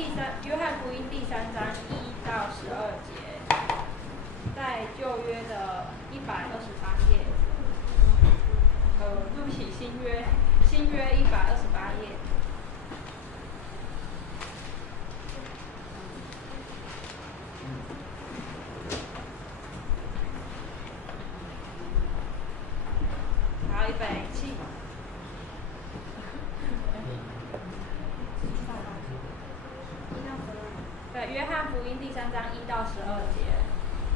约翰福音第3章1到12节，在旧约的128页，对不起，新约128页。好，预备起。对，约翰福音第3章1到12节。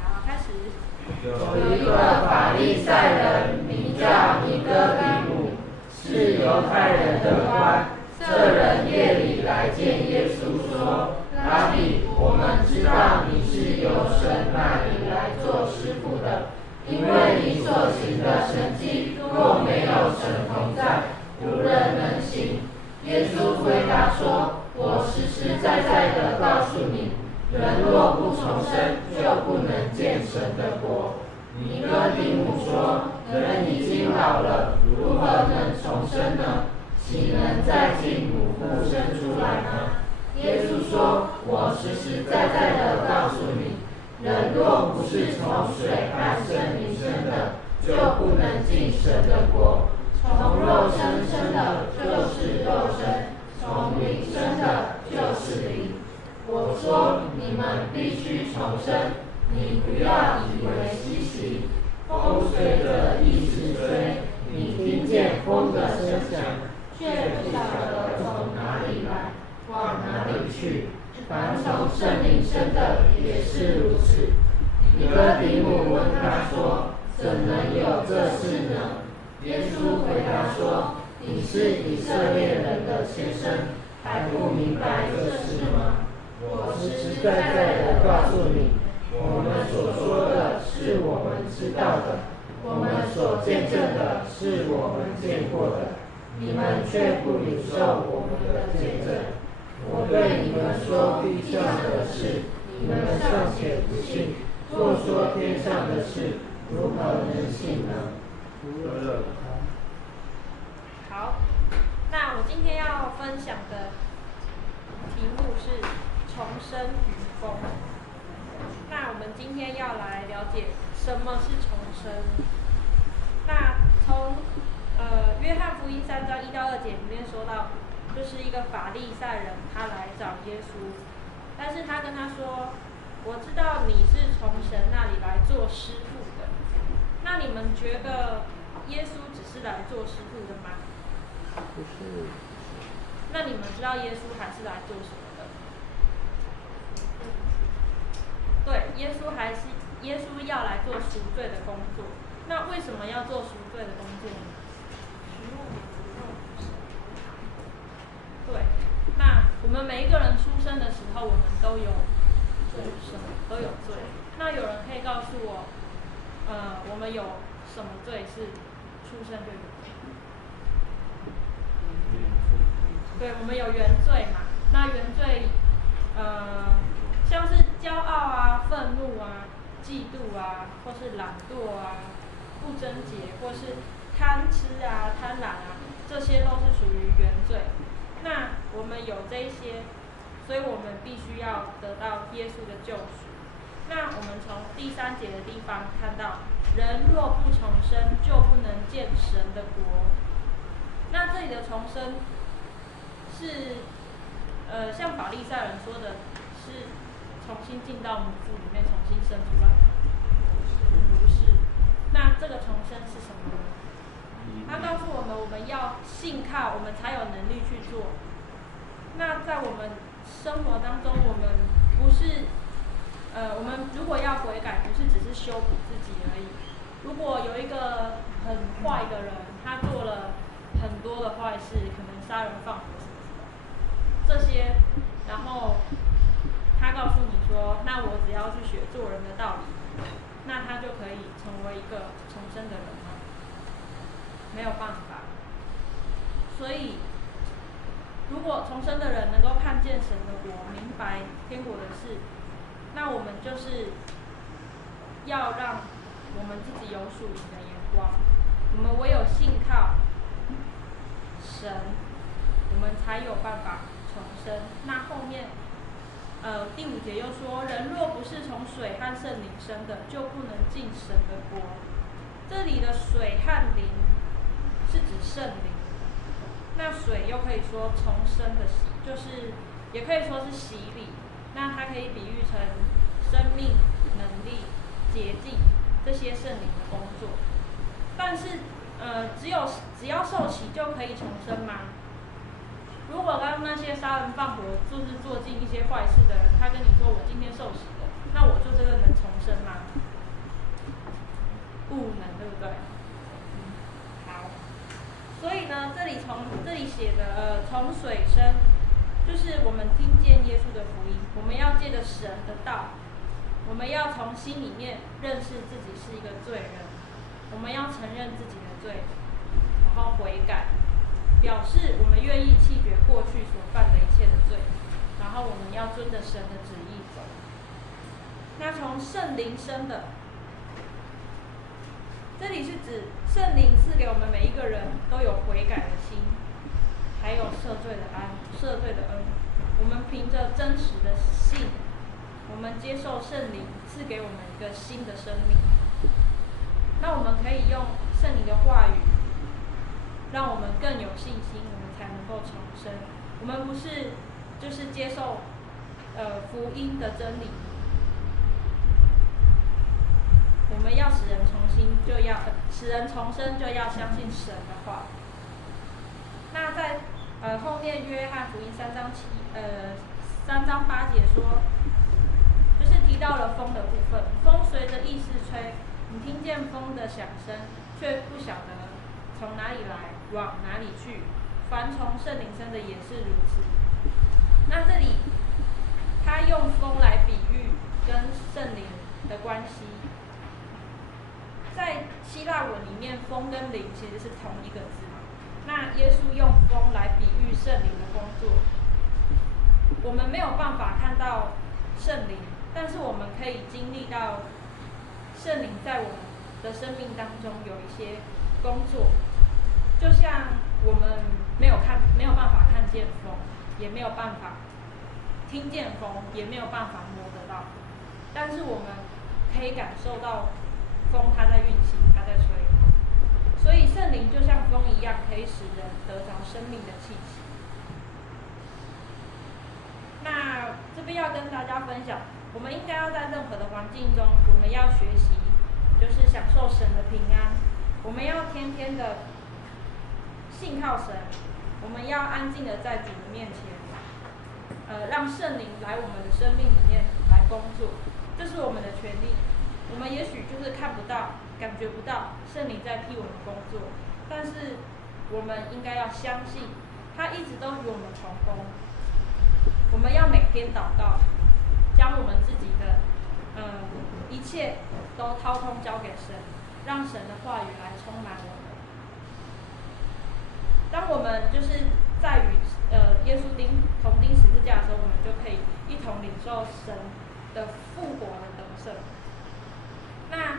好，开始。有一个法利赛人，名叫尼哥底母，是犹太人的官。这人夜里来见耶稣，说：“拉比，我们知道你是由神那里来做师傅的，因为你所行的神迹，若没有神同在，无人能行。”耶稣回答说：“我实实在在的告诉你，人若不重生，就不能见神的国。”尼哥底母说：“人已经老了，如何能重生呢？岂能再进母腹生出来呢？”耶稣说：“我实实在在的告诉你，人若不是从水和圣灵生的，就不能进神的国。从肉身生的，就是肉身；从灵生的，就是灵。我说你们必须重生，你不要以为稀奇。风随着意直吹，你听见风的声响，却不晓得从哪里来，往哪里去。凡从圣灵生的，也是如此。”尼哥底母问他说：“怎能有这事呢？”耶稣回答说：“你是以色列人的先生，还不明白这事吗？我实实在在的告诉你，我们所说的是我们知道的，我们所见证的是我们见过的，你们却不领受我们的见证。我对你们说地上的事，你们尚且不信，若说天上的事，如何能信呢？”好，那我今天要分享的题目是重生与风。那我们今天要来了解什么是重生。那从约翰福音3章1到2节里面说到，就是一个法利赛人，他来找耶稣，但是他跟他说：“我知道你是从神那里来做师傅的。”那你们觉得耶稣只是来做师傅的吗？不是。那你们知道耶稣还是来做什么的？对，耶稣要来做赎罪的工作。那为什么要做赎罪的工作呢？对，那我们每一个人出生的时候，我们都有都有罪。那有人可以告诉我，我们有什么罪是出生就有罪？对，我们有原罪嘛。那原罪，像是骄傲啊、愤怒啊、嫉妒啊，或是懒惰啊、不贞洁，或是贪吃啊、贪婪啊，这些都是属于原罪。那我们有这一些，所以我们必须要得到耶稣的救赎。那我们从第3节的地方看到，人若不重生，就不能见神的国。那这里的重生是，像法利赛人说的，是重新进到母腹里面，重新生出来吗？不是。那这个重生是什么呢？他告诉我们，我们要信靠，我们才有能力去做。那在我们生活当中，我们不是，我们如果要悔改，不是只是修补自己而已。如果有一个很坏的人，他做了很多的坏事，可能杀人放火什么什么，这些，然后他告诉你说，那我只要去学做人的道理，那他就可以成为一个重生的人吗？没有办法。所以，如果重生的人能够看见神的国，明白天国的事，那我们就是要让我们自己有属灵的眼光。我们唯有信靠神，我们才有办法重生。那后面第5节又说，人若不是从水和圣灵生的，就不能进神的国。这里的水和灵是指圣灵，那水又可以说重生的洗，就是也可以说是洗礼。那它可以比喻成生命、能力、洁净这些圣灵的工作。但是只要受洗就可以重生吗？如果刚刚那些杀人放火，就是做尽一些坏事的人，他跟你说我今天受洗了，那我就真的能重生吗？不能，对不对？好。所以呢，这里写的从水生，就是我们听见耶稣的福音，我们要借着神的道，我们要从心里面认识自己是一个罪人，我们要承认自己的罪，然后悔改。表示我们愿意弃绝过去所犯的一切的罪，然后我们要遵着神的旨意走。那从圣灵生的，这里是指圣灵赐给我们每一个人都有悔改的心，还有赦罪的恩。我们凭着真实的信，我们接受圣灵赐给我们一个新的生命。那我们可以用圣灵的话语，让我们更有信心，我们才能够重生。我们不是就是接受福音的真理，我们要使人重生，就要相信神的话。那在后面约翰福音3章8节说，就是提到了风的部分。风随着意识吹，你听见风的响声，却不晓得从哪里来，往哪里去。凡从圣灵生的也是如此。那这里他用风来比喻跟圣灵的关系。在希腊文里面，风跟灵其实是同一个字。那耶稣用风来比喻圣灵的工作。我们没有办法看到圣灵，但是我们可以经历到圣灵在我们的生命当中有一些工作。就像我们没有办法看见风，也没有办法听见风，也没有办法摸得到，但是我们可以感受到风它在运行，它在吹。所以圣灵就像风一样，可以使人得着生命的气息。那这边要跟大家分享，我们应该要在任何的环境中，我们要学习，就是享受神的平安。我们要天天的信靠神，我们要安静的在主的面前，让圣灵来我们的生命里面来工作，这是我们的权利。我们也许就是看不到、感觉不到圣灵在替我们工作，但是我们应该要相信，他一直都与我们同工。我们要每天祷告，将我们自己的一切都掏空交给神，让神的话语来充满我们。当我们就是在与耶稣同钉十字架的时候，我们就可以一同领受神的复活的得胜。那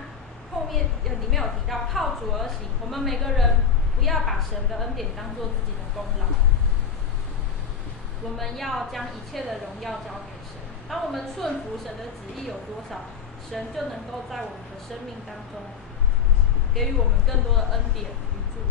后面里面有提到靠主而行，我们每个人不要把神的恩典当作自己的功劳，我们要将一切的荣耀交给神。当我们顺服神的旨意有多少，神就能够在我们的生命当中给予我们更多的恩典与祝福。